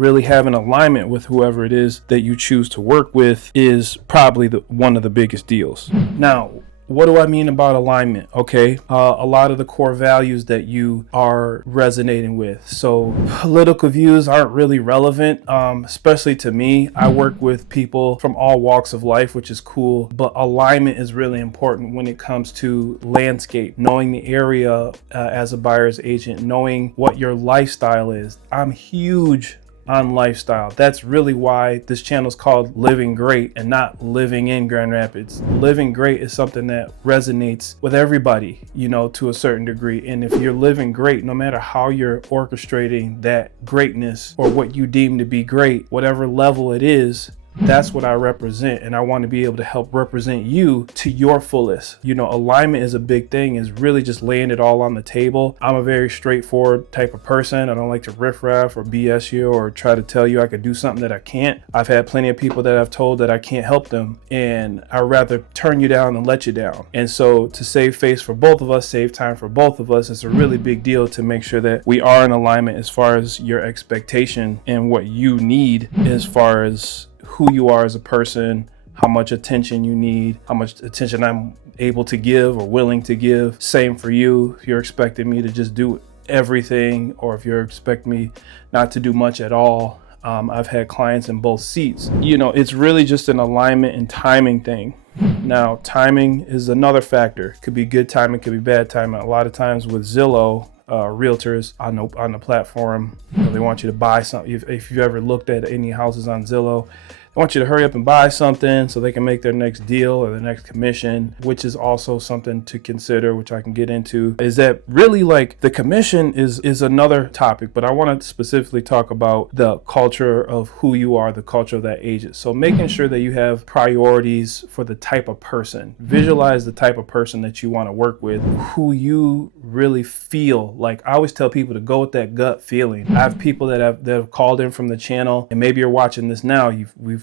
really having alignment with whoever it is that you choose to work with is probably one of the biggest deals. Now, what do I mean about alignment? Okay, a lot of the core values that you are resonating with. So political views aren't really relevant, especially to me. I work with people from all walks of life, which is cool, but alignment is really important when it comes to landscape, knowing the area as a buyer's agent, knowing what your lifestyle is. I'm huge on lifestyle. That's really why this channel is called Living Great and not Living in Grand Rapids. Living Great is something that resonates with everybody, you know, to a certain degree. And if you're living great, no matter how you're orchestrating that greatness or what you deem to be great, whatever level it is, that's what I represent, and I want to be able to help represent you to your fullest. You know, alignment is a big thing, is really just laying it all on the table. I'm a very straightforward type of person. I don't like to riffraff or BS you or try to tell you I could do something that I can't. I've had plenty of people that I've told that I can't help them, and I'd rather turn you down than let you down. And so to save face for both of us, save time for both of us, it's a really big deal to make sure that we are in alignment as far as your expectation and what you need as far as who you are as a person, how much attention you need, how much attention I'm able to give or willing to give. Same for you. If you're expecting me to just do everything, or if you're expecting me not to do much at all. I've had clients in both seats. You know, it's really just an alignment and timing thing. Now, timing is another factor. It could be good timing, could be bad timing. A lot of times with Zillow, realtors on the platform, you know, they want you to buy something. If you've ever looked at any houses on Zillow, they want you to hurry up and buy something so they can make their next deal or their next commission, which is also something to consider, which I can get into. Is that really, like, the commission is another topic, but I want to specifically talk about the culture of who you are, the culture of that agent. So making sure that you have priorities for the type of person. Visualize the type of person that you want to work with, who you really feel like. I always tell people to go with that gut feeling. I have people that have called in from the channel, and maybe you're watching this now.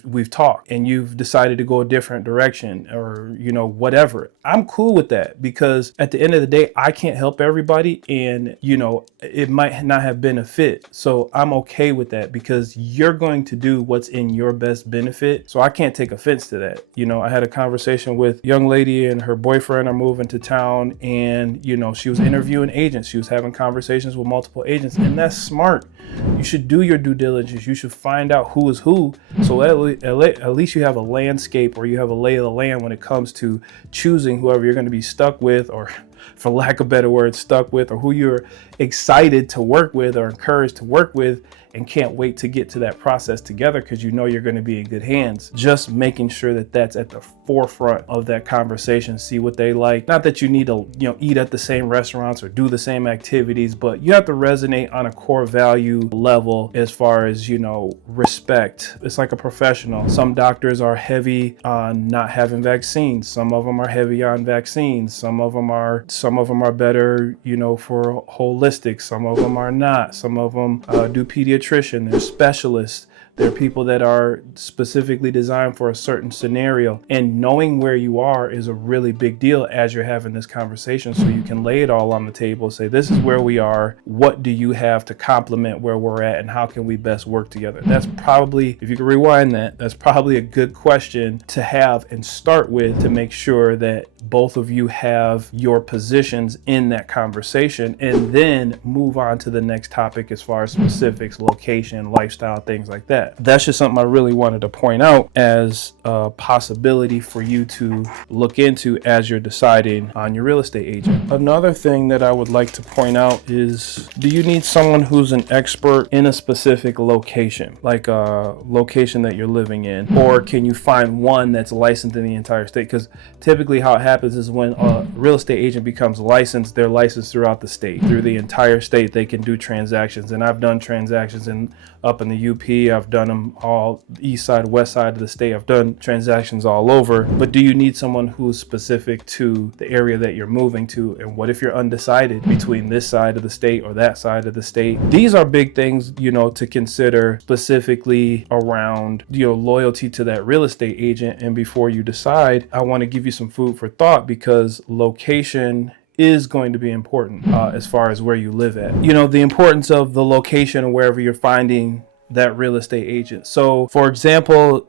We've talked and you've decided to go a different direction, or, you know, whatever. I'm cool with that, because at the end of the day, I can't help everybody, and, you know, it might not have been a fit. So I'm okay with that, because you're going to do what's in your best benefit. So I can't take offense to that. You know, I had a conversation with a young lady and her boyfriend are moving to town, and, you know, she was interviewing agents. She was having conversations with multiple agents, and that's smart. You should do your due diligence. You should find out who is who. So at least you have a landscape, or you have a lay of the land when it comes to choosing whoever you're going to be stuck with, or, for lack of better words, stuck with, or who you're excited to work with or encouraged to work with, and can't wait to get to that process together, because you know you're going to be in good hands. Just making sure that that's at the forefront of that conversation. See what they like. Not that you need to, you know, eat at the same restaurants or do the same activities, but you have to resonate on a core value level as far as, you know, respect. It's like a professional. Some doctors are heavy on not having vaccines. Some of them are heavy on vaccines. Some of them are better, you know, for holistic. Some of them are not. Some of them do pediatrics. They're specialists. They're people that are specifically designed for a certain scenario, and knowing where you are is a really big deal as you're having this conversation, so you can lay it all on the table, say, this is where we are. What do you have to complement where we're at, and how can we best work together? That's probably, if you can rewind that's probably a good question to have and start with, to make sure that both of you have your positions in that conversation, and then move on to the next topic as far as specifics, location, lifestyle, things like that. That's just something I really wanted to point out as a possibility for you to look into as you're deciding on your real estate agent. Another thing that I would like to point out is, do you need someone who's an expert in a specific location, like a location that you're living in, or can you find one that's licensed in the entire state? Because typically how it happens is when a real estate agent becomes licensed, they're licensed throughout the state, through the entire state. They can do transactions, and I've done transactions up in the UP. I've done them all east side, west side of the state. I've done transactions all over. But do you need someone who's specific to the area that you're moving to? And what if you're undecided between this side of the state or that side of the state? These are big things, you know, to consider specifically around, you know, loyalty to that real estate agent. And before you decide, I want to give you some food for thought, because location is going to be important as far as where you live at. You know, the importance of the location of wherever you're finding that real estate agent. So for example,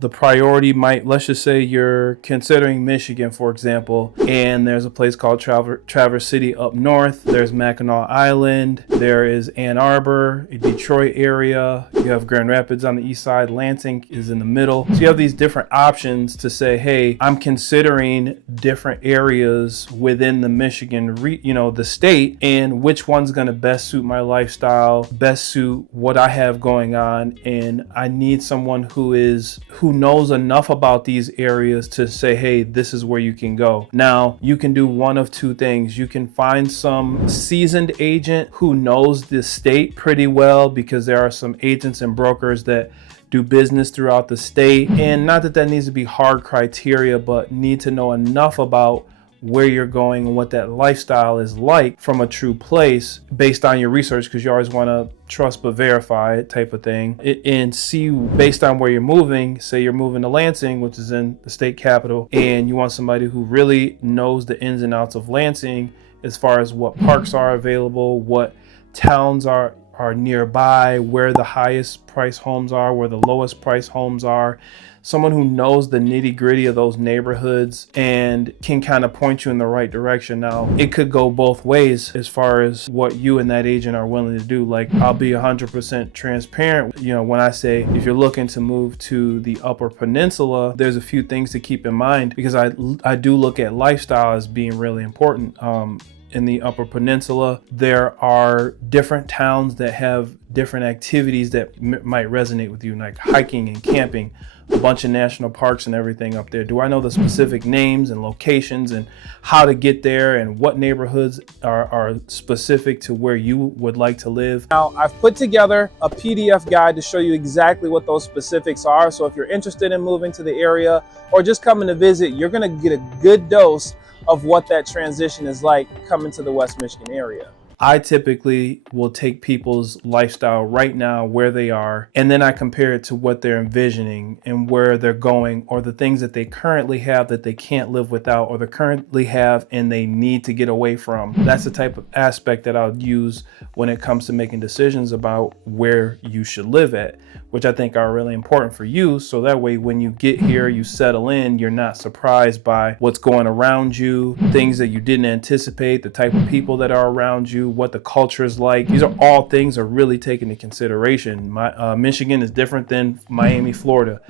the priority might, let's just say you're considering Michigan, for example, and there's a place called Traverse City up north. There's Mackinac Island. There is Ann Arbor, a Detroit area. You have Grand Rapids on the east side. Lansing is in the middle. So you have these different options to say, hey, I'm considering different areas within the Michigan, the state, and which one's going to best suit my lifestyle, best suit what I have going on. And I need someone who knows enough about these areas to say, hey, this is where you can go. Now, you can do one of two things. You can find some seasoned agent who knows the state pretty well, because there are some agents and brokers that do business throughout the state. And not that needs to be hard criteria, but need to know enough about where you're going and what that lifestyle is like from a true place based on your research, because you always want to trust but verify type of thing, and see based on where you're moving. Say you're moving to Lansing, which is in the state capital, and you want somebody who really knows the ins and outs of Lansing as far as what parks are available, what towns are nearby, where the highest price homes are, where the lowest price homes are. Someone who knows the nitty gritty of those neighborhoods and can kind of point you in the right direction. Now, it could go both ways as far as what you and that agent are willing to do. Like, I'll be 100% transparent. When I say, if you're looking to move to the Upper Peninsula, there's a few things to keep in mind, because I do look at lifestyle as being really important. In the Upper Peninsula, there are different towns that have different activities that might resonate with you, like hiking and camping, a bunch of national parks and everything up there. Do I know the specific names and locations and how to get there, and what neighborhoods are specific to where you would like to live? Now, I've put together a PDF guide to show you exactly what those specifics are. So if you're interested in moving to the area or just coming to visit, you're going to get a good dose of what that transition is like coming to the West Michigan area. I typically will take people's lifestyle right now, where they are, and then I compare it to what they're envisioning and where they're going, or the things that they currently have that they can't live without, or they currently have and they need to get away from. That's the type of aspect that I'll use when it comes to making decisions about where you should live at, which I think are really important for you. So that way, when you get here, you settle in, you're not surprised by what's going around you, things that you didn't anticipate, the type of people that are around you, what the culture is like. These are all things are really taken into consideration. Michigan is different than Miami, Florida.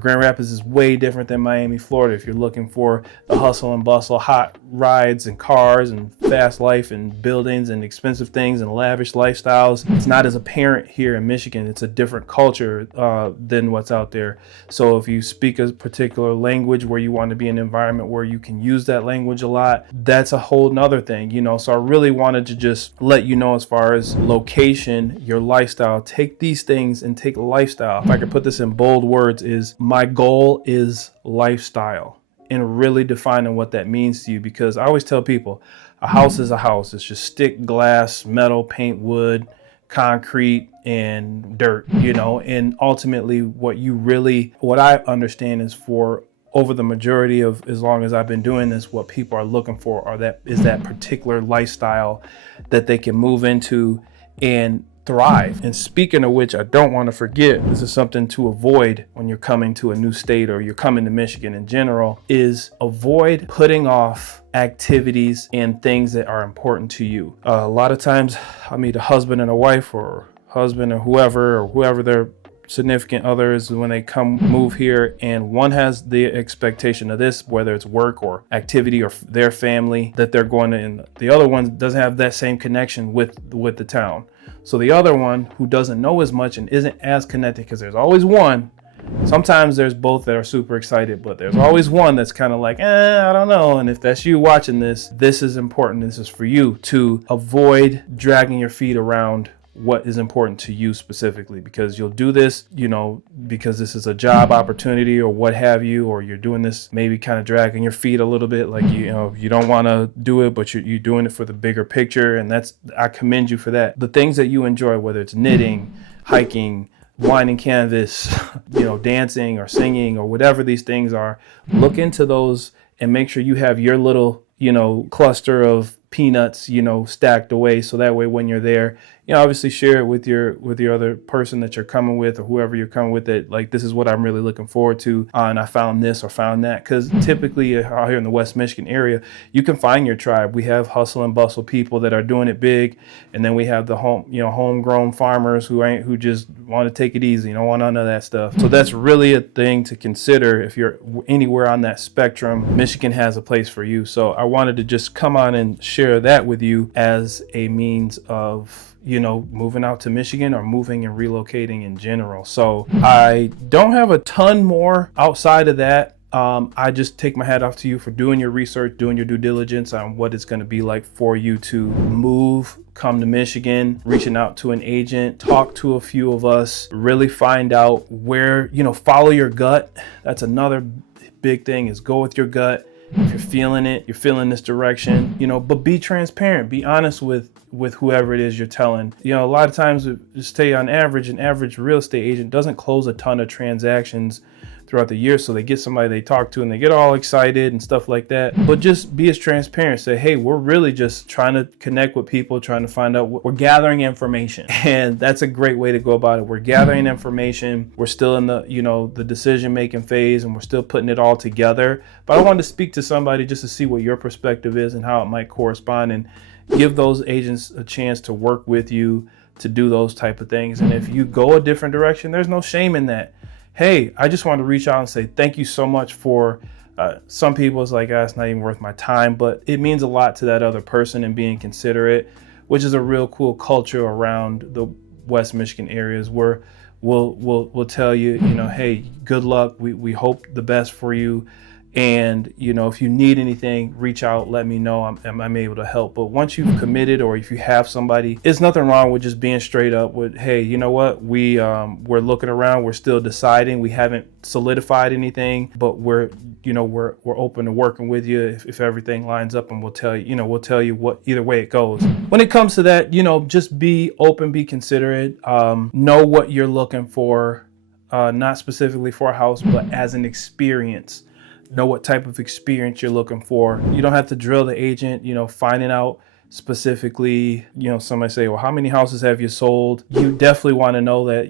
Grand Rapids is way different than Miami, Florida. If you're looking for the hustle and bustle, hot rides and cars and fast life and buildings and expensive things and lavish lifestyles, it's not as apparent here in Michigan. It's a different culture than what's out there. So if you speak a particular language where you want to be in an environment where you can use that language a lot, that's a whole nother thing, So I really wanted to just let you know, as far as location, your lifestyle, take these things and take lifestyle. If I could put this in bold words, is my goal is lifestyle, and really defining what that means to you. Because I always tell people, a house is a house. It's just stick, glass, metal, paint, wood, concrete, and dirt, and ultimately what I understand is, for over the majority of, as long as I've been doing this, what people are looking for is that particular lifestyle that they can move into and thrive. And speaking of which, I don't want to forget, this is something to avoid when you're coming to a new state, or you're coming to Michigan in general, is avoid putting off activities and things that are important to you. A lot of times I meet a husband and a wife, or husband or whoever their significant others, when they move here, and one has the expectation of this, whether it's work or activity or their family that they're going to, and the other one doesn't have that same connection with the town. So the other one, who doesn't know as much and isn't as connected, because there's always one. Sometimes there's both that are super excited, but there's always one that's kind of like, I don't know. And if that's you watching this is important. This is for you to avoid dragging your feet around what is important to you specifically, because you'll do this, because this is a job opportunity or what have you, or you're doing this maybe kind of dragging your feet a little bit, like, you don't want to do it, but you're doing it for the bigger picture. And I commend you for that. The things that you enjoy, whether it's knitting, hiking, winding canvas, dancing or singing or whatever these things are, look into those and make sure you have your little, cluster of peanuts, stacked away. So that way, when you're there, obviously share it with your other person that you're coming with, or whoever you're coming with, that like, this is what I'm really looking forward to, and I found this or found that. Because typically out here in the West Michigan area, you can find your tribe. We have hustle and bustle people that are doing it big, and then we have the homegrown farmers who just want to take it easy, don't want none of that stuff. So that's really a thing to consider. If you're anywhere on that spectrum, Michigan has a place for you. So I wanted to just come on and share that with you as a means of moving out to Michigan, or moving and relocating in general. So I don't have a ton more outside of that. I just take my hat off to you for doing your research, doing your due diligence on what it's going to be like for you to move, come to Michigan, reaching out to an agent, talk to a few of us, really find out where, follow your gut. That's another big thing, is go with your gut. If you're feeling it, you're feeling this direction, but be transparent, be honest with whoever it is you're telling. A lot of times, just tell you, on average, an average real estate agent doesn't close a ton of transactions throughout the year. So they get somebody they talk to and they get all excited and stuff like that. But just be as transparent. Say, hey, we're really just trying to connect with people, trying to find out we're gathering information. And that's a great way to go about it. We're gathering information. We're still in the decision-making phase, and we're still putting it all together. But I wanted to speak to somebody just to see what your perspective is and how it might correspond, and give those agents a chance to work with you to do those type of things. And if you go a different direction, there's no shame in that. Hey, I just want to reach out and say thank you so much for, some people it's like, it's not even worth my time, but it means a lot to that other person, and being considerate, which is a real cool culture around the West Michigan areas, where we'll tell you, hey, good luck. We hope the best for you. And, if you need anything, reach out, let me know. I'm able to help. But once you've committed, or if you have somebody, it's nothing wrong with just being straight up with, hey, you know what? We're looking around. We're still deciding. We haven't solidified anything, but we're open to working with you if everything lines up, and we'll tell you what, either way it goes. When it comes to that, just be open, be considerate, know what you're looking for, not specifically for a house, but as an experience. Know what type of experience you're looking for. You don't have to drill the agent, finding out specifically, somebody say, well, how many houses have you sold? You definitely want to know that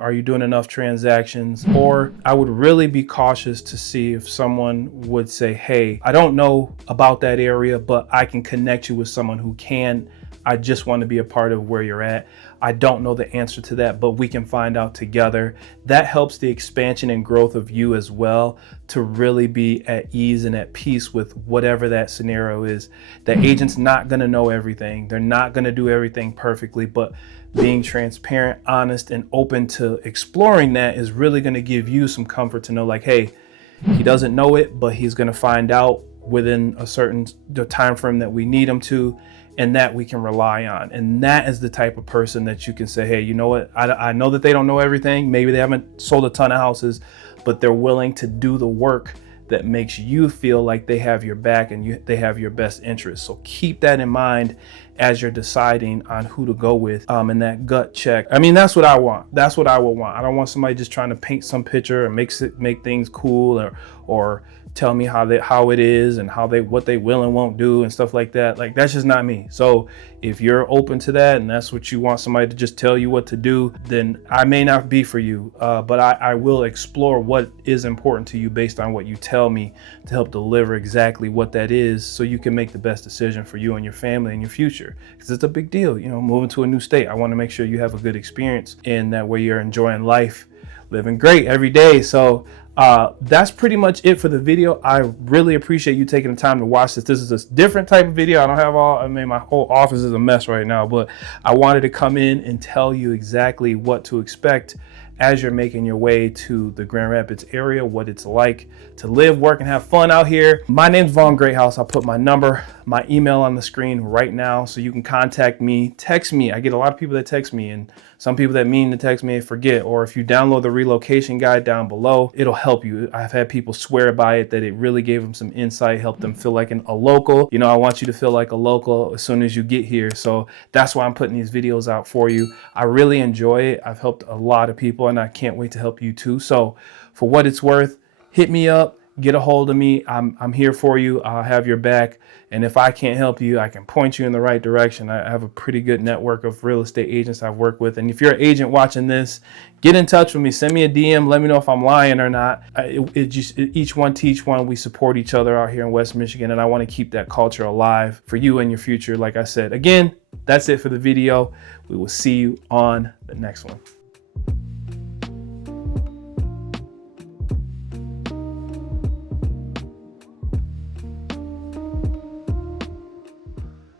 are you doing enough transactions? Or I would really be cautious to see if someone would say, hey, I don't know about that area, but I can connect you with someone who can. I just want to be a part of where you're at. I don't know the answer to that, but we can find out together. That helps the expansion and growth of you as well, to really be at ease and at peace with whatever that scenario is. The agent's not going to know everything. They're not going to do everything perfectly, but being transparent, honest, and open to exploring that is really going to give you some comfort to know, like, hey, he doesn't know it, but he's going to find out within a certain time frame that we need him to, and that we can rely on. And that is the type of person that you can say, hey, you know what? I know that they don't know everything. Maybe they haven't sold a ton of houses, but they're willing to do the work that makes you feel like they have your back, and they have your best interest. So keep that in mind as you're deciding on who to go with, and that gut check. I mean, that's what I want. That's what I would want. I don't want somebody just trying to paint some picture and make things cool, or tell me how it is and what they will and won't do and stuff like that. Like, that's just not me. So if you're open to that, and that's what you want, somebody to just tell you what to do, then I may not be for you. But I will explore what is important to you based on what you tell me, to help deliver exactly what that is, so you can make the best decision for you and your family and your future. Because it's a big deal, moving to a new state. I want to make sure you have a good experience, and that way you're enjoying life, living great every day. So that's pretty much it for the video. I really appreciate you taking the time to watch this. This is a different type of video. My whole office is a mess right now, but I wanted to come in and tell you exactly what to expect as you're making your way to the Grand Rapids area, what it's like to live, work, and have fun out here. My name's Vaughn Greathouse. I'll put my number, my email on the screen right now, so you can contact me, text me. I get a lot of people that text me, and some people that mean to text me forget. Or if you download the relocation guide down below, it'll help you. I've had people swear by it that it really gave them some insight, helped them feel like a local. I want you to feel like a local as soon as you get here. So that's why I'm putting these videos out for you. I really enjoy it. I've helped a lot of people, and I can't wait to help you too. So for what it's worth, hit me up, get a hold of me. I'm here for you. I'll have your back. And if I can't help you, I can point you in the right direction. I have a pretty good network of real estate agents I've worked with. And if you're an agent watching this, get in touch with me. Send me a DM. Let me know if I'm lying or not. Each one teach one. We support each other out here in West Michigan. And I want to keep that culture alive for you and your future. Like I said, again, that's it for the video. We will see you on the next one.